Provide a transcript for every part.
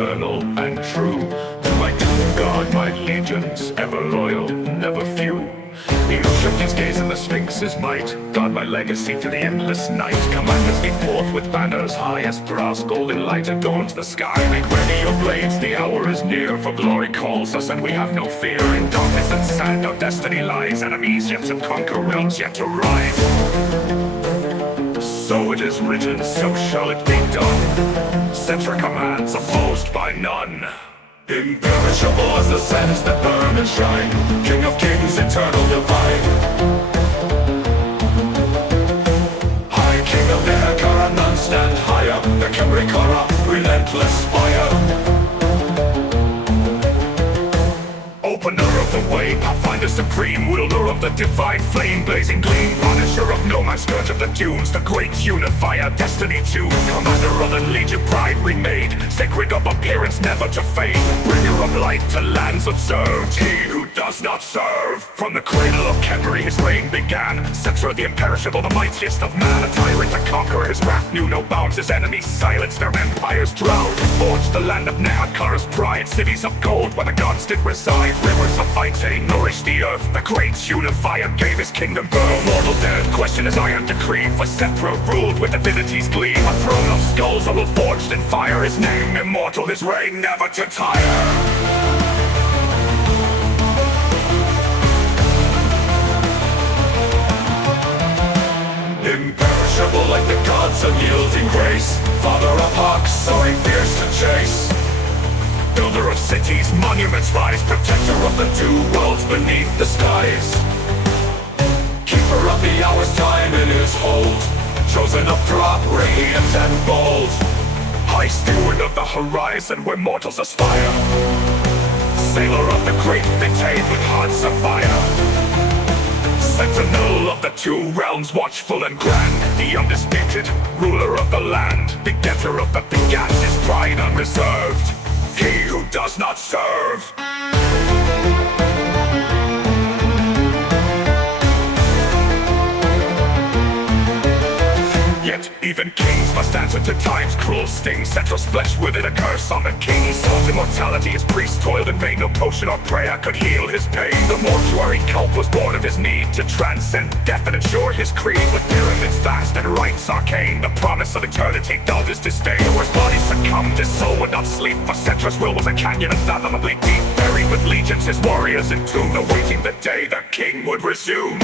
eternal and true. To my true God, my legions, ever loyal, never few. He who shook his gaze in the Sphinx's might, guard my legacy to the endless night. Command us be forth with banners high as brass, golden light adorns the sky. Make ready your blades, the hour is near, for glory calls us and we have no fear. In darkness and sand our destiny lies, enemies yet to conquer, realms yet to rise. So it is written, so shall it be done. Settra commands opposed by none. Imperishable as the sands that burn and shine, King of kings, eternal divine. High King of the Hekara, none stand higher. The Kemrikara, relentless fire. Opener of the way, Pathfinder supreme, wielder of the divine flame, blazing gleam, punisher of no man's scourge of the dunes, the great unifier, destiny too, commander of the legion pride remade, sacred of appearance never to fade, bringer of light to lands observed, he who does not serve. From the cradle of Kemri his reign began, Settra the imperishable, the mightiest of man, a tyrant to conquer, his wrath knew no bounds, his enemies silenced, their empires drowned, forged the land of Nehakara's pride, cities of gold where the gods did reside. Rivers of fighting nourished the earth. The great unifier gave his kingdom birth. Mortal dared question his iron decree, for Settra ruled with divinity's gleam. A throne of skulls all forged in fire. His name immortal, his reign never to tire. Imperishable like the gods, unyielding grace. Father of hawks, soaring fierce to chase. Builder of cities, monuments rise, protector of the two worlds beneath the skies. Keeper of the hours, time in his hold, chosen of drop, radiant and bold. High steward of the horizon where mortals aspire. Sailor of the great, detained with hearts of fire. Sentinel of the two realms, watchful and grand. The undisputed, ruler of the land. Begetter of the begat, his pride unreserved. He who does not serve. Yet even kings must answer to time's cruel sting. Settra's flesh with it a curse on the king. Sought immortality, his priest toiled in vain. No potion or prayer could heal his pain. The mortuary cult was born of his need to transcend death and ensure his creed. With pyramids vast and rites arcane, the promise of eternity dulled his disdain. Whose body succumbed, his soul would not sleep, for Settra's will was a canyon unfathomably deep. Buried with legions, his warriors entombed, awaiting the day the king would resume.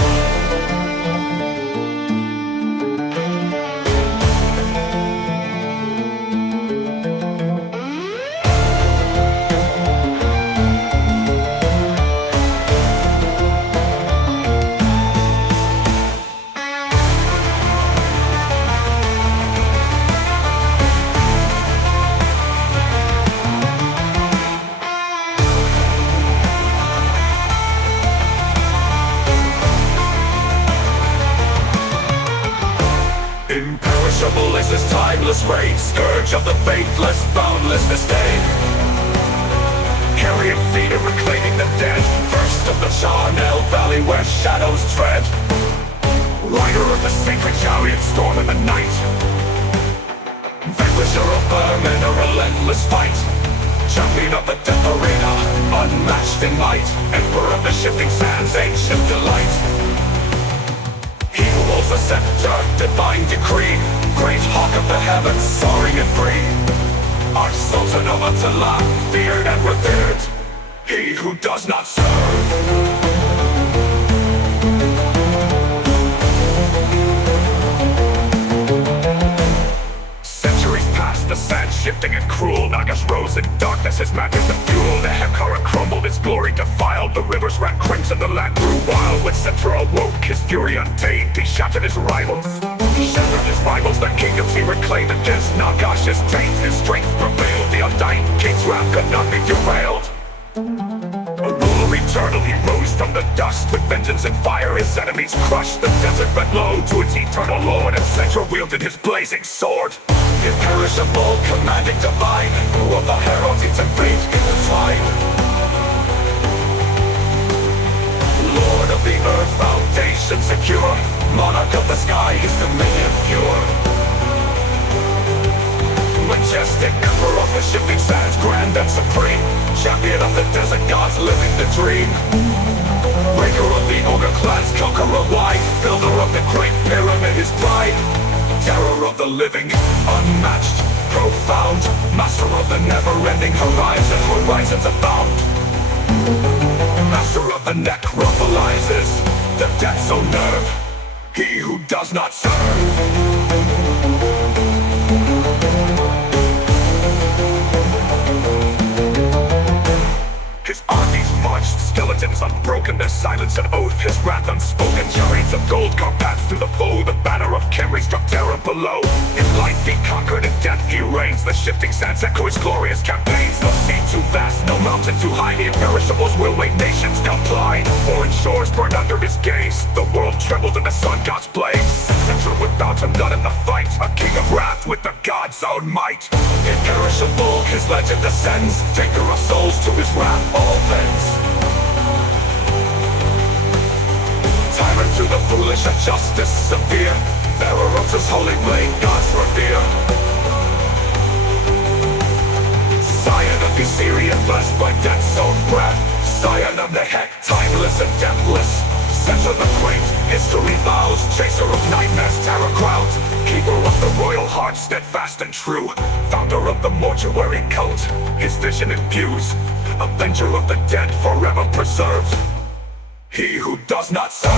Imperishable is his timeless reign, scourge of the faithless, boundless disdain. Carrying feet and reclaiming the dead, first of the Charnel Valley where shadows tread. Rider of the sacred chariot, storm in the night. Vanquisher of vermin, a relentless fight. Champion of the death arena, unmatched in might. Emperor of the shifting sands, ancient delight. He who holds the scepter, divine decree. Great hawk of the heavens, soaring and free. Arch-Sultan of Atala, feared and revered. He who does not serve. The sand shifting and cruel, Nagas rose in darkness, his madness the fuel. The Hekara crumbled, its glory defiled. The rivers ran crimson, the land grew wild. When Settra awoke, his fury untamed, he shattered his rivals. He shattered his rivals, the kingdoms he reclaimed. Against Nagash's taint, his strength prevailed. The undying king's wrath could not be derailed. A ruler eternal, he rose from the dust. With vengeance and fire, his enemies crushed. The desert bent low to its eternal lord, and Settra wielded his blazing sword. Imperishable, commanding divine, who of the heralds and fate intertwine. Lord of the earth, foundation secure, monarch of the sky, his dominion pure. When majestic, emperor of the shifting sands, grand and supreme, champion of the desert gods, living the dream. Breaker of the ogre clans, conqueror wide, builder of the great pyramid, his pride. Terror of the living, unmatched, profound, master of the never-ending horizon, horizons abound. Master of the necropolizes, the death's own nerve, he who does not serve. His armies marched, skeletons unbroken, their silence an oath, his wrath unspoken. Chariots of gold come paths through the foe, the banner of Kemri struck terror below. In life he conquered, in death he reigns, the shifting sands echo his glorious campaigns. No sea too vast, no mountain too high, the imperishables will wait nations comply. Foreign shores burned under his gaze, the world trembled in the sun god's blaze. Settra would bow to none in the fight, a king of wrath with the god's own might. Imperishable, his legend ascends, taker of souls to his wrath all bends. Tyrant to the foolish, a justice severe, bearer of his holy blade, God's revere. Scion of the Syrian, blessed by death's own breath, scion of the heck, timeless and deathless. Settra the great, history vows, chaser of nightmares, terror crowds, keeper of the royal heart, steadfast and true, founder of the mortuary cult, his vision imbues, avenger of the dead, forever preserved, he who does not serve.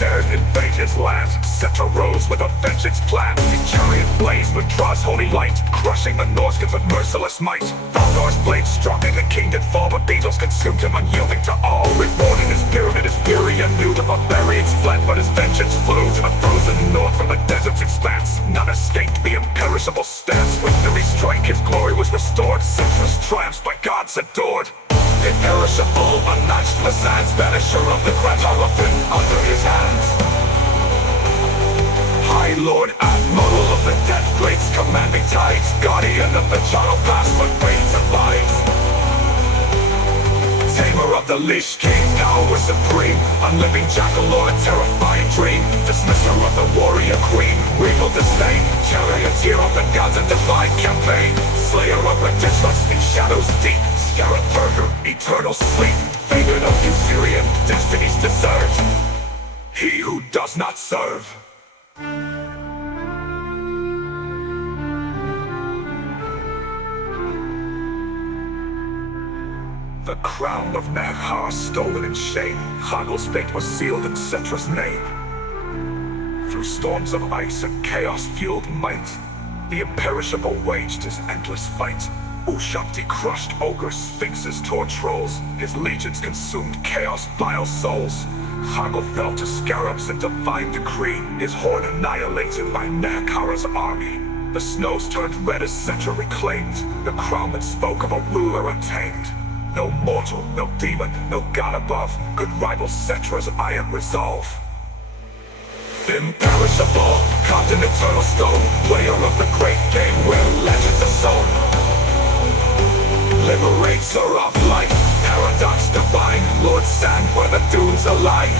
Dared invade his land, Settra rose with a vengeance plan. His chariot blazed with Tra's holy light, crushing the Norskins with merciless might. Valdar's blade struck and the king did fall, but beetles consumed him, unyielding to all. Reborn in his pyramid, his fury anew, the barbarians fled, but his vengeance flew to the frozen north from the desert's expanse. None escaped the imperishable stance. With every strike his glory was restored, Settra's triumphs by gods adored. Imperishable, unmatched the sands, banisher of the Krantolofen under his hands. High Lord, Admiral of the dead greats, commanding tides, guardian of the Channel Pass, but reigns and lies. Tamer of the leash king, power supreme, unliving jackal or a terrifying dream. Dismisser of the warrior queen, regal disdain, charioteer of the gods and divine campaign. Slayer of the distrust in shadows deep, scarab burger, eternal sleep. Favored of Usurian, destiny's desert, he who does not serve. The crown of Naghar stolen in shame, Hagel's fate was sealed in Settra's name. Through storms of ice and chaos-fueled might, the imperishable waged his endless fight. Ushakti crushed ogres, sphinxes tore trolls, his legions consumed chaos, vile souls. Hagel fell to scarabs in divine decree, his horde annihilated by Naghar's army. The snows turned red as Settra reclaimed, the crown that spoke of a ruler untamed. No mortal, no demon, no god above could rival Settra's iron resolve. Imperishable, carved in eternal stone, player of the great game where legends are sown. Liberator of life, paradox divine, Lord Sand where the dunes align.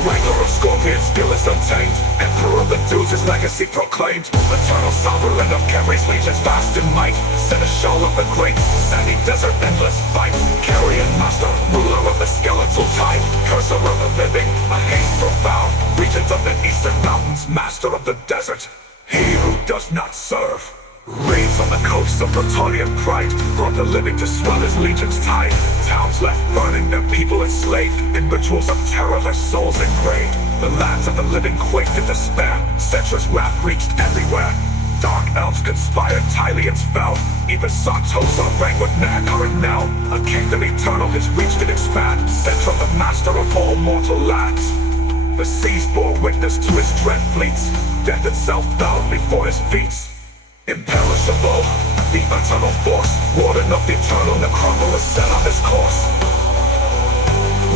Wrangler of scorpions, fearless untamed, emperor of the dunes, his legacy proclaimed. Eternal sovereign of Kemri's legions, vast in might, seneschal of the great, sandy desert, endless fight. Carrion master, ruler of the skeletal tide, cursor of the living, a haste profound. Regent of the eastern mountains, master of the desert, he who does not serve. Reigns on the coasts of Bretonian pride, brought the living to swell his legion's tide. Towns left burning, their people enslaved, in rituals of terror their souls engraved. The lands of the living quaked in despair, Settra's wrath reached everywhere. Dark elves conspired, Tylians fell, even Sartosa rang with Naghar, and now a kingdom eternal his reach did expand. Settra the master of all mortal lands, the seas bore witness to his dread fleets, death itself bowed before his feet. Imperishable, the eternal force, warden of the eternal necropolis set on his course.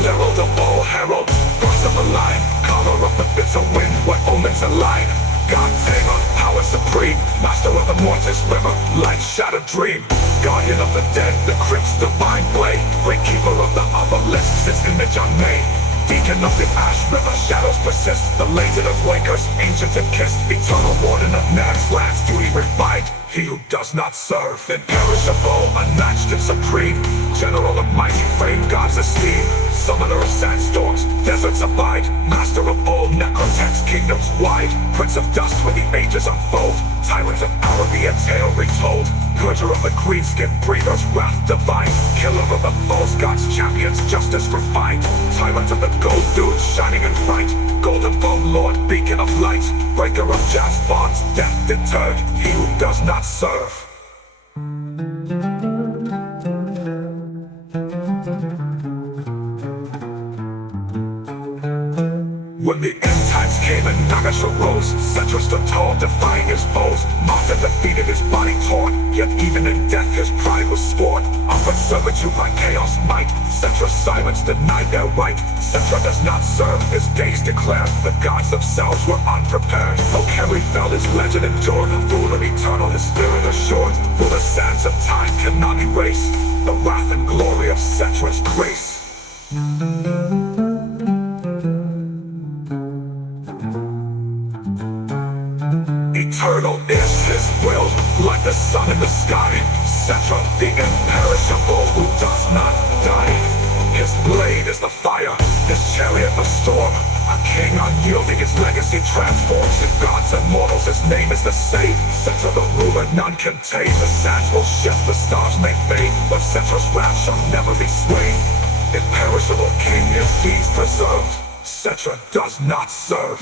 Herald of all heralds, voice of the line, color of the bitter wind, what omens align. God tamer, power supreme, master of the Mortis river, light shattered dream. Guardian of the dead, the crypt's divine blade, great keeper of the obelisks, his image unmade. Deacon of the ash river, shadows persist. The legend of wakers, ancient and kissed. Eternal warden of Nag's lands, duty revived. He who does not serve, imperishable, unmatched and supreme. General of mighty fame, God's esteem. Summoner of sandstorms, deserts abide. Master of all necrotext, kingdoms wide. Prince of dust when the ages unfold. Tyrant of Araby, a tale retold. Purger of the greenskin, breathers, wrath divine. Killer of the false gods, champions, justice refined. Tyrant of the gold dudes, shining and bright. Golden bone lord, beacon of light. Breaker of jazz bonds, death deterred. He who does not serve. When the end times came and Nagash arose, Settra stood tall, defying his foes. Martha defeated, his body torn. Yet even in death his pride was scorned. Offered servitude by chaos might. Settra's silence denied their right. Settra does not serve, his days declared. The gods themselves were unprepared. Though Kerry fell, his legend endured. Ruler eternal, his spirit assured. For the sands of time cannot erase the wrath and glory of Settra's grace. Eternal is his will, like the sun in the sky. Settra, the imperishable, who does not die. His blade is the fire, his chariot the storm. A king unyielding, his legacy transforms. In gods and mortals, his name is the same. Settra the ruler, none can tame. The sands will shift, the stars may fade, but Settra's wrath shall never be swayed. Imperishable king, his deeds preserved. Settra does not serve.